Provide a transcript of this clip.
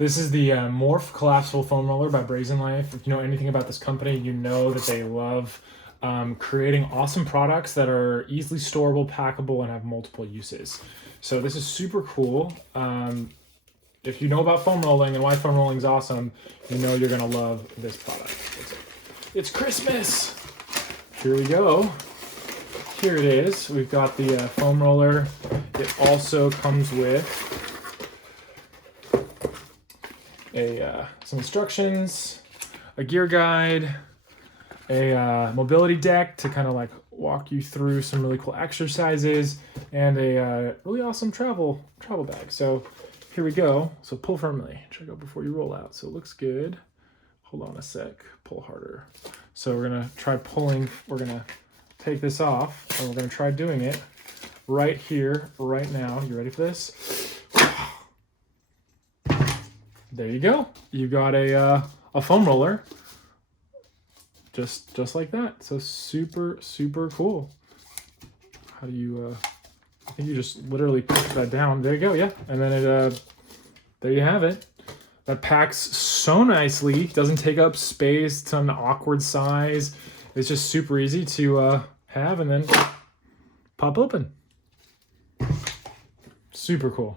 This is the Morph Collapsible Foam Roller by Brayzn. If you know anything about this company, you know that they love creating awesome products that are easily storable, packable, and have multiple uses. So this is super cool. If you know about foam rolling and why foam rolling is awesome, you know you're gonna love this product. It's Christmas. Here we go. Here it is. We've got the foam roller. It also comes with some instructions, a gear guide, a mobility deck to kind of like walk you through some really cool exercises, and a really awesome travel bag. So here we go. So pull firmly. Check out before you roll out. So it looks good. Hold on a sec. Pull harder. So we're gonna try pulling. We're gonna take this off, and we're gonna try doing it right here, right now. You ready for this? There you go. You got a foam roller, just like that. So super cool. How do you? I think you just literally push that down. There you go. Yeah, and then it. There you have it. That packs so nicely. Doesn't take up space. It's an awkward size. It's just super easy to have and then pop open. Super cool.